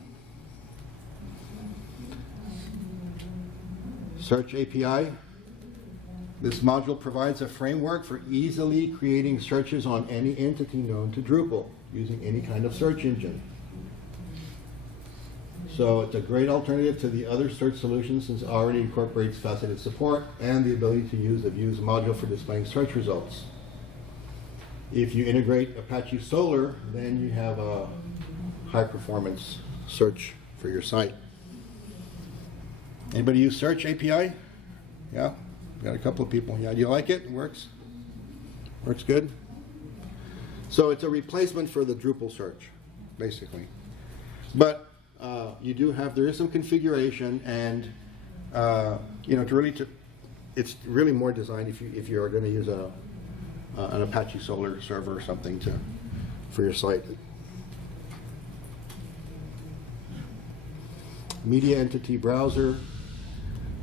Search API. This module provides a framework for easily creating searches on any entity known to Drupal using any kind of search engine. So it's a great alternative to the other search solutions since it already incorporates faceted support and the ability to use the views module for displaying search results. If you integrate Apache Solr, then you have a high-performance search for your site. Anybody use Search API? Yeah? Got a couple of people. Yeah, do you like it? It works? Works good? So it's a replacement for the Drupal search, basically. But there is some configuration, and you know, it's really more designed if you are going to use an Apache Solr server or something for your site. Media Entity Browser.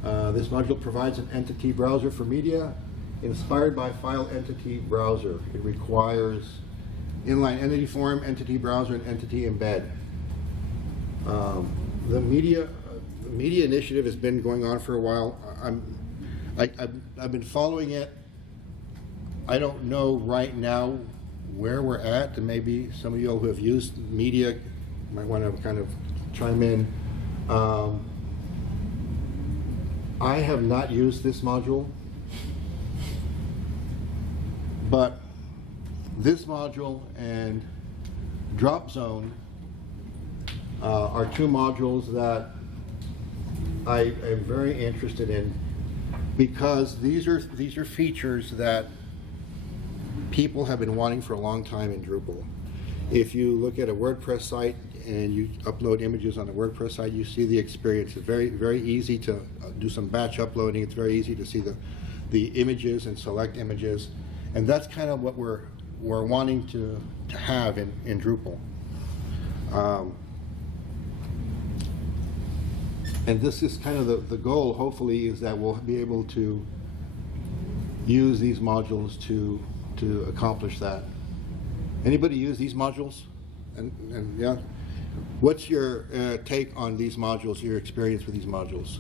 This module provides an entity browser for media inspired by File Entity Browser. It requires inline entity form, entity browser, and entity embed. The media initiative has been going on for a while. I've been following it. I don't know right now where we're at, and maybe some of you all who have used media might want to kind of chime in. I have not used this module, but this module and Dropzone are two modules that I am very interested in because these are features that people have been wanting for a long time in Drupal. If you look at a WordPress site and you upload images on a WordPress site, you see the experience. It's very, very easy to do some batch uploading. It's very easy to see the images and select images. And that's kind of what we're wanting to have in Drupal. And this is kind of the goal, hopefully, is that we'll be able to use these modules to accomplish that. Anybody use these modules? And yeah, what's your take on these modules, your experience with these modules?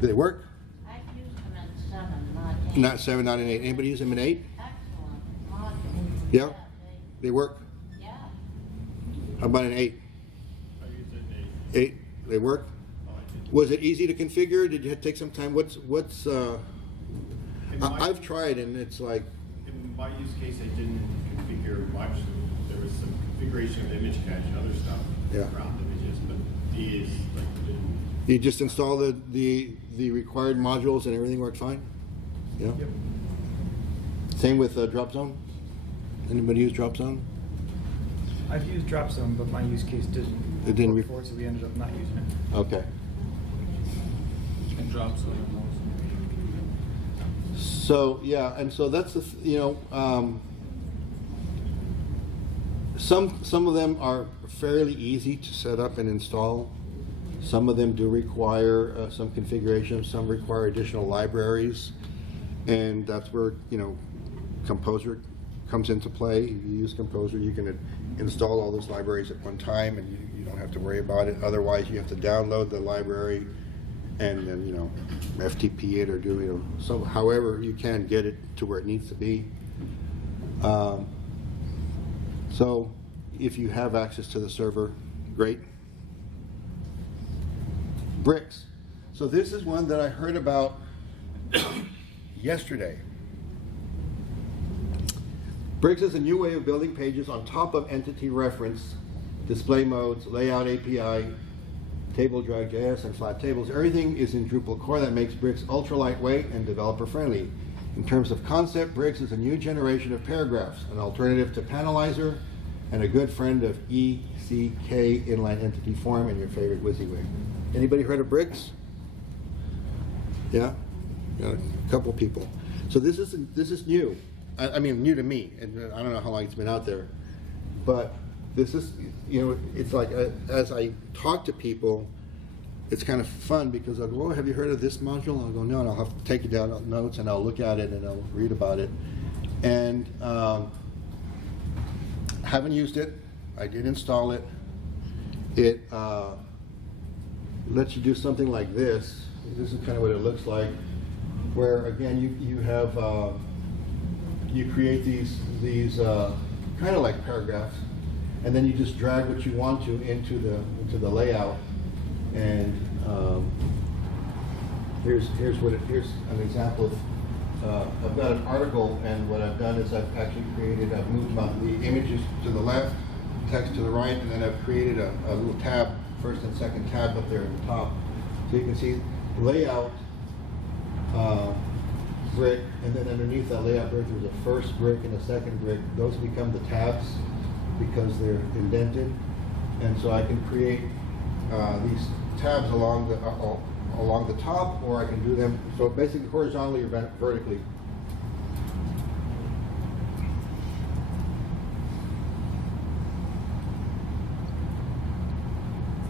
Do they work? I've used them in 7, not 8. Not 7, not in 8. Anybody use them in 8? Excellent modules. Yeah? They work? Yeah. How about in 8? I used it in 8. 8, they work? Oh, I did. Was it easy to configure? Did you have to take some time? I've tried, and it's like, In my use case, I didn't configure much. There was some configuration of image cache and other stuff around images, but these didn't. you just install the required modules and everything worked fine? Yeah? Yep. Same with Dropzone? Anybody use Dropzone? I've used Dropzone, but my use case It didn't work for it, so we ended up not using it. Okay. And Dropzone. So yeah, and so that's some of them are fairly easy to set up and install. Some of them do require some configuration. Some require additional libraries, and that's where Composer comes into play. You use Composer, you can install all those libraries at one time, and you don't have to worry about it. Otherwise, you have to download the library and then FTP it or do so however you can get it to where it needs to be. So if you have access to the server, great. Bricks. So this is one that I heard about yesterday. Bricks is a new way of building pages on top of entity reference, display modes, layout API, table drag.js, and flat tables. Everything is in Drupal core. That makes Bricks ultra lightweight and developer friendly. In terms of concept, Bricks is a new generation of paragraphs, an alternative to Panelizer, and a good friend of ECK, inline entity form, and your favorite WYSIWYG. Anybody heard of Bricks? Yeah? Got a couple people. So this is new. I mean, new to me, and I don't know how long it's been out there, but this is, it's like as I talk to people, it's kind of fun because I'll go, oh, have you heard of this module? I'll go, no, and I'll have to take it down notes and I'll look at it and I'll read about it. And haven't used it. I did install it. It lets you do something like this. This is kind of what it looks like, where again you have you create these kind of like paragraphs, and then you just drag what you want to into the layout. And here's an example of I've got an article, and what I've done is I've actually I've moved the images to the left, text to the right, and then I've created a little tab, first and second tab up there at the top. So you can see layout brick, and then underneath that layout brick there's a first brick and a second brick. Those become the tabs because they're indented, and so I can create these tabs along the top, or I can do them so basically horizontally or vertically.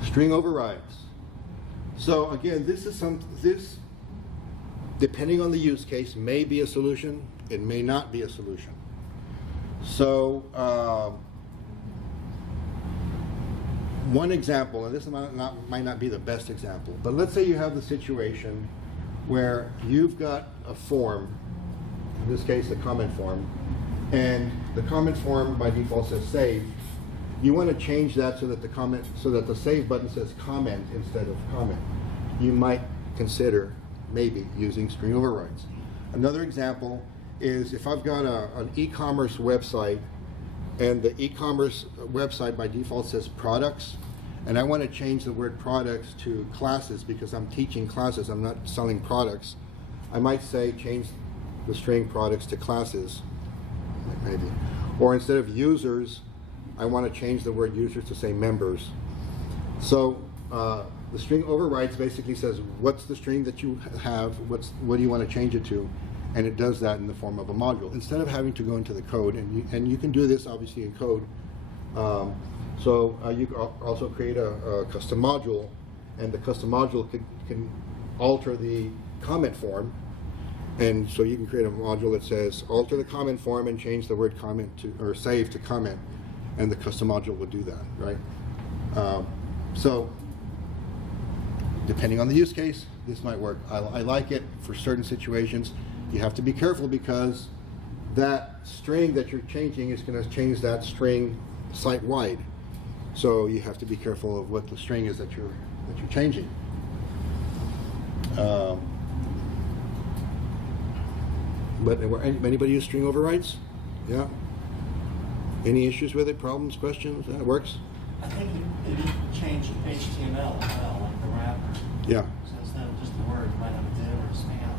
String overrides. So again, this depending on the use case may be a solution, it may not be a solution. So one example, and this might not be the best example, but let's say you have the situation where you've got a form, in this case a comment form, and the comment form by default says save. You want to change that so that the save button says comment instead of comment. You might consider maybe using string overrides. Another example is if I've got an e-commerce website, and the e-commerce website by default says products, and I want to change the word products to classes because I'm teaching classes, I'm not selling products. I might say change the string products to classes, maybe. Or instead of users, I want to change the word users to say members. So the string overrides basically says, what's the string that you have, what do you want to change it to? And it does that in the form of a module. Instead of having to go into the code, and you can do this obviously in code, so you can also create a custom module, and the custom module can alter the comment form. And so you can create a module that says alter the comment form and change the word comment to, or save to comment, and the custom module will do that, right? So depending on the use case, this might work. I like it for certain situations. You have to be careful because that string that you're changing is going to change that string site-wide. So you have to be careful of what the string is that you're changing. But anybody use string overrides? Yeah. Any issues with it? Problems? Questions? It works. I think you change HTML as well, like the wrapper. Yeah. So instead of just the word, you might have a div or a span.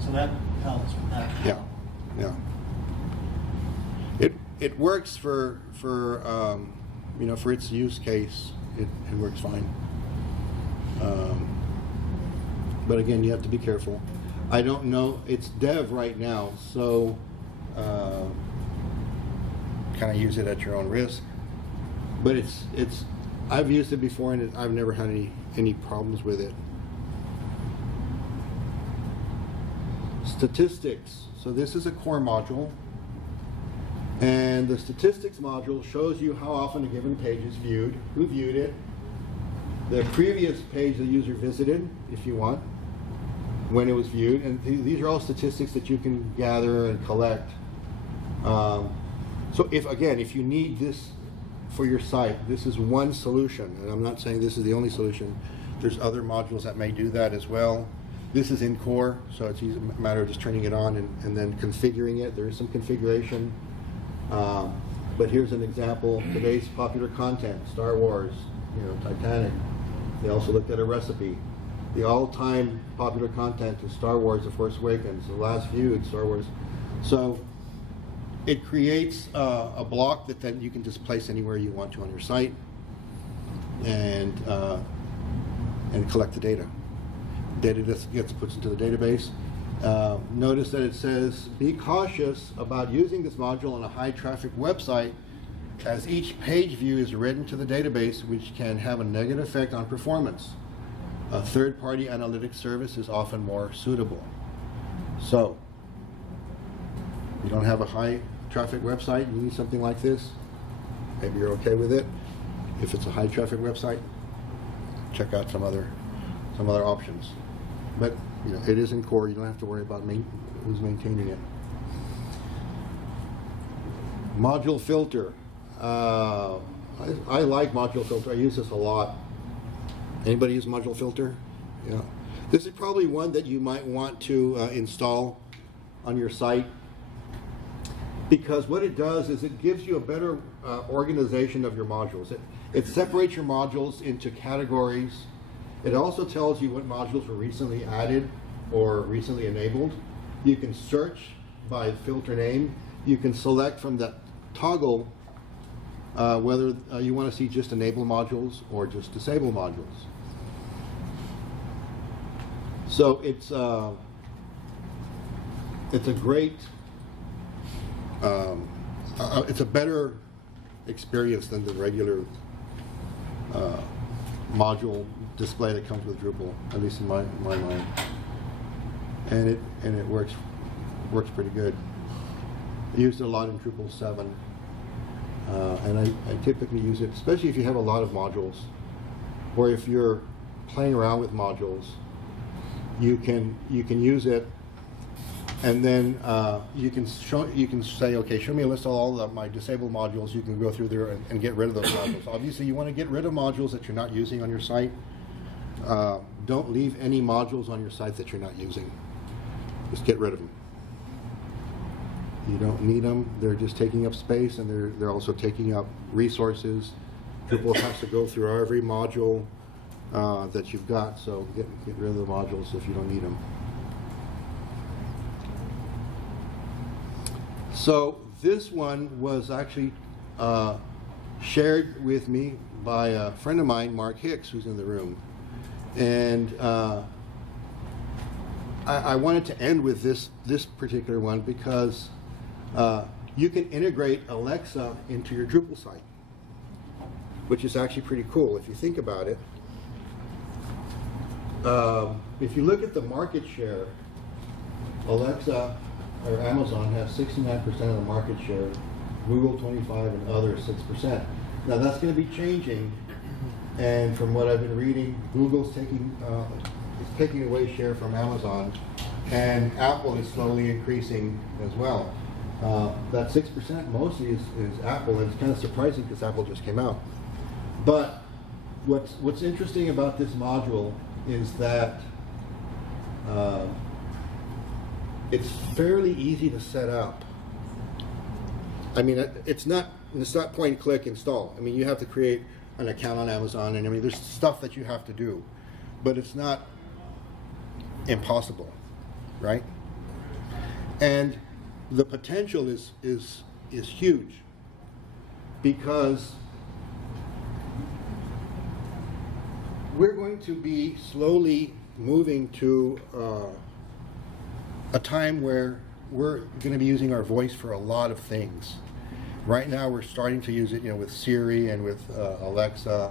So that helps with that. Yeah. Yeah. It works for you know, for its use case. It works fine. But again, you have to be careful. I don't know. It's dev right now, so kind of use it at your own risk. But it's I've used it before, and I've never had any problems with it. Statistics. So this is a core module, and the statistics module shows you how often a given page is viewed, who viewed it, the previous page the user visited, if you want, when it was viewed, and these are all statistics that you can gather and collect. So if you need this for your site, this is one solution, and I'm not saying this is the only solution. There's other modules that may do that as well. This is in core, so it's a matter of just turning it on and then configuring it. There is some configuration, but here's an example. Today's popular content: Star Wars, you know, Titanic. They also looked at a recipe. The all-time popular content is Star Wars: The Force Awakens. The last viewed Star Wars. So it creates a block that then you can just place anywhere you want to on your site, and collect the data. Data gets put into the database. Notice that it says, be cautious about using this module on a high-traffic website, as each page view is read into the database, which can have a negative effect on performance. A third-party analytics service is often more suitable. So, you don't have a high-traffic website, you need something like this. Maybe you're okay with it. If it's a high-traffic website, check out some other options. But you know, it is in core. You don't have to worry about who's maintaining it. Module filter. I like module filter. I use this a lot. Anybody use module filter? Yeah. This is probably one that you might want to install on your site, because what it does is it gives you a better organization of your modules. It separates your modules into categories. It also tells you what modules were recently added or recently enabled. You can search by filter name. You can select from that toggle whether you want to see just enable modules or just disable modules. So it's a great, it's a better experience than the regular module display that comes with Drupal, at least in my mind. And it works pretty good. I used it a lot in Drupal 7, and I typically use it, especially if you have a lot of modules, or if you're playing around with modules. You can use it, and then you can say, okay, show me a list of all of my disabled modules. You can go through there and get rid of those modules. Obviously, you want to get rid of modules that you're not using on your site. Don't leave any modules on your site that you're not using. Just get rid of them. You don't need them. They're just taking up space, and they're also taking up resources. Drupal has to go through every module that you've got, so get rid of the modules if you don't need them. So this one was actually shared with me by a friend of mine, Mark Hicks, who's in the room. And I wanted to end with this particular one because you can integrate Alexa into your Drupal site, which is actually pretty cool if you think about it. If you look at the market share, Alexa or Amazon has 69% of the market share, Google 25%, and others 6%. Now that's going to be changing, and from what I've been reading, Google's taking away share from Amazon, and Apple is slowly increasing as well. That 6% mostly is Apple, and it's kind of surprising because Apple just came out. But what's interesting about this module is that it's fairly easy to set up. I mean, it's not point and click install. I mean, you have to create an account on Amazon, and I mean, there's stuff that you have to do, but it's not impossible, right? And the potential is huge because we're going to be slowly moving to a time where we're going to be using our voice for a lot of things. Right now, we're starting to use it, with Siri and with Alexa.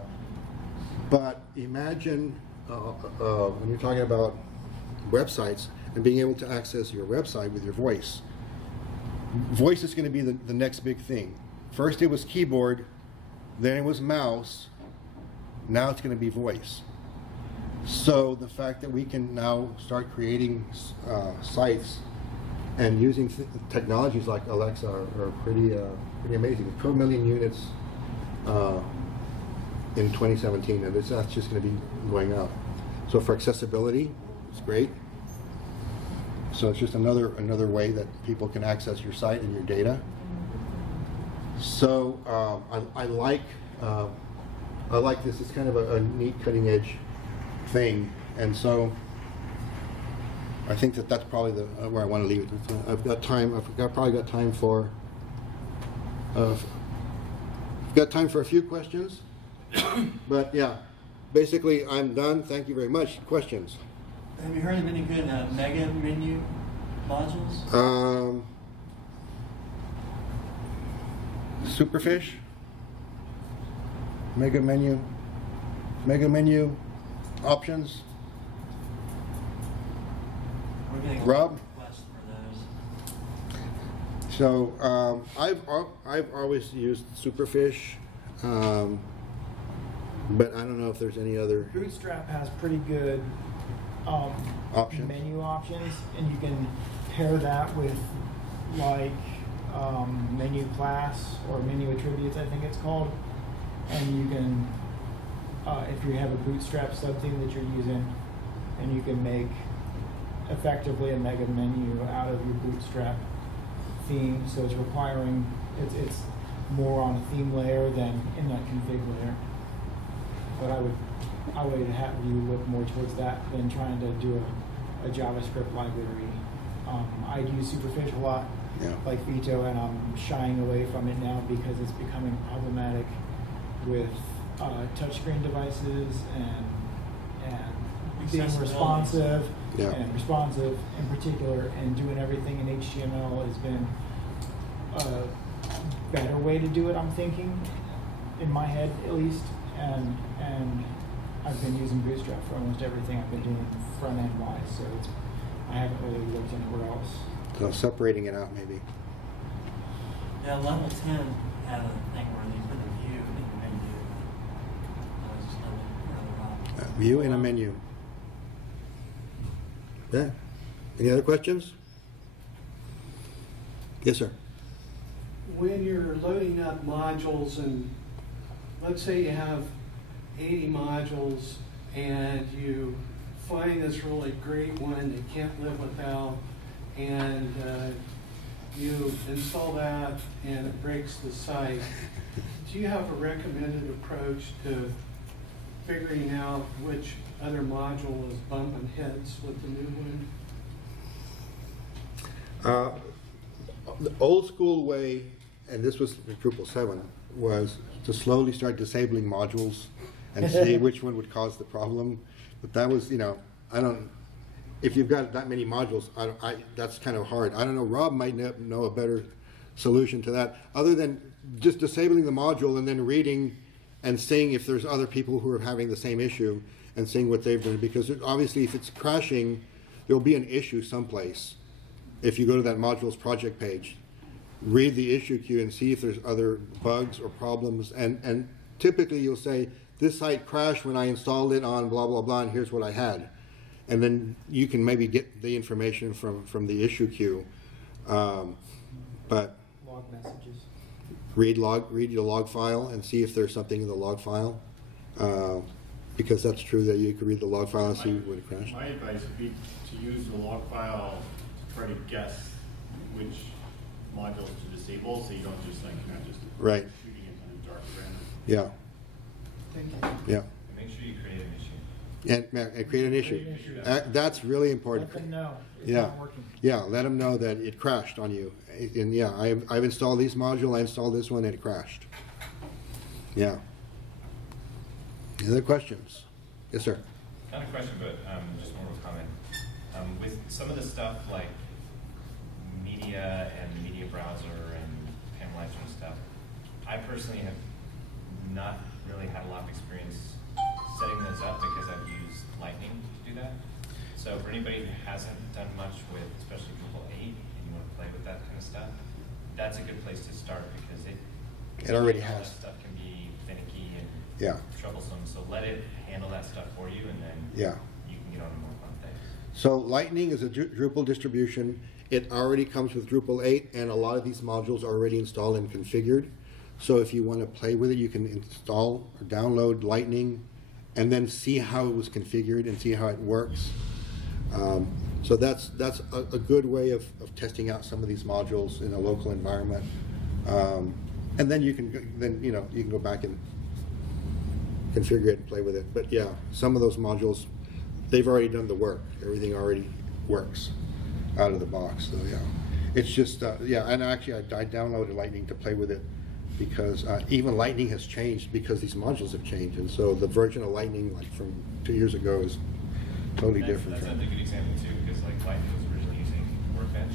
But imagine when you're talking about websites and being able to access your website with your voice. Voice is going to be the next big thing. First, it was keyboard, then it was mouse. Now it's going to be voice. So the fact that we can now start creating sites and using technologies like Alexa are pretty amazing. 12 million units in 2017, and that's just going to be going up. So for accessibility, it's great. So it's just another way that people can access your site and your data. So I like this. It's kind of a neat cutting edge thing, and so I think that's probably where I want to leave it. I've got time. Probably got time for. I've got time for a few questions, but yeah, basically I'm done. Thank you very much. Questions? Have you heard of any good mega menu modules? Superfish, mega menu options. We're getting Rob? requests for those. So I've always used Superfish, but I don't know if there's any other. Bootstrap has pretty good menu options, and you can pair that with like menu class or menu attributes, I think it's called, and you can if you have a Bootstrap subtheme that you're using, and you can make effectively a mega menu out of your Bootstrap theme. So it's requiring it's more on a theme layer than in that config layer. But I would have you look more towards that than trying to do a JavaScript library. I use Superfish a lot, like Vito, and I'm shying away from it now because it's becoming problematic with touchscreen devices and being responsive, and responsive in particular, and doing everything in HTML has been a better way to do it, I'm thinking, in my head at least, and I've been using Bootstrap for almost everything I've been doing front end wise, so I haven't really looked anywhere else. So separating it out maybe. Yeah, level 10 had a thing where they put a view in the menu. That was just another View in a menu. Yeah. Any other questions? Yes, sir. When you're loading up modules, and let's say you have 80 modules and you find this really great one you can't live without, and you install that and it breaks the site, do you have a recommended approach to figuring out which other module is bumping heads with the new one? The old school way, and this was in Drupal 7, was to slowly start disabling modules and see which one would cause the problem. But that was, you know, I don't. If you've got that many modules, that's kind of hard. I don't know. Rob might know a better solution to that, other than just disabling the module and then reading and seeing if there's other people who are having the same issue and seeing what they've done. Because obviously, if it's crashing, there'll be an issue someplace. If you go to that modules project page, read the issue queue and see if there's other bugs or problems. And typically, you'll say, this site crashed when I installed it on blah, blah, blah, and here's what I had. And then you can maybe get the information from the issue queue. But Log messages. read your log file and see if there's something in the log file. Because that's true that you can read the log file and see when it crashed. My advice would be to use the log file to try to guess which modules to disable, so you don't just like Right. shooting it in the dark random. Yeah. Thank you. Yeah. Make sure you create an issue. And create an issue. That's really important. Let them know it's Yeah. not working. Yeah, let them know that it crashed on you. And yeah, I've installed these modules, I installed this one, and it crashed. Yeah. Any other questions? Yes, sir. Not a question, but just more of a comment. With some of the stuff like media and media browser and panelizer and stuff, I personally have not really had a lot of experience setting those up because I've used Lightning to do that. So for anybody who hasn't done much with, especially Drupal 8, and you want to play with that kind of stuff, that's a good place to start because It already all has. that stuff can be finicky and Yeah. troublesome. So let it handle that stuff for you, and then Yeah. you can get on to more fun things. So Lightning is a Drupal distribution. It already comes with Drupal 8, and a lot of these modules are already installed and configured. So if you want to play with it, you can install or download Lightning and then see how it was configured and see how it works. So that's a good way of testing out some of these modules in a local environment. And then you can go back and configure it and play with it. But yeah, some of those modules, they've already done the work. Everything already works out of the box. So yeah, it's just and actually I downloaded Lightning to play with it because even Lightning has changed because these modules have changed, and so the version of Lightning like from 2 years ago is totally different. That's a good example too, because like Lightning was originally using Workbench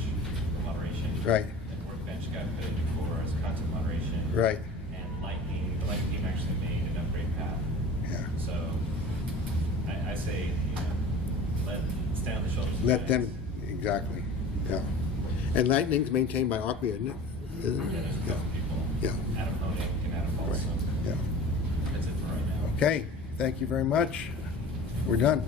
for moderation. Right. And Workbench got put into core as content moderation. Right. And the Lightning team actually made an upgrade path. Yeah. So I say, stand on the shoulders of Let giants. them exactly. Yeah. And Lightning's maintained by Acquia, isn't it? Yeah, there's a couple people. Yeah. Adam Honig and Adam Right. Paulson. Yeah. That's it for right now. Okay. Thank you very much. We're done.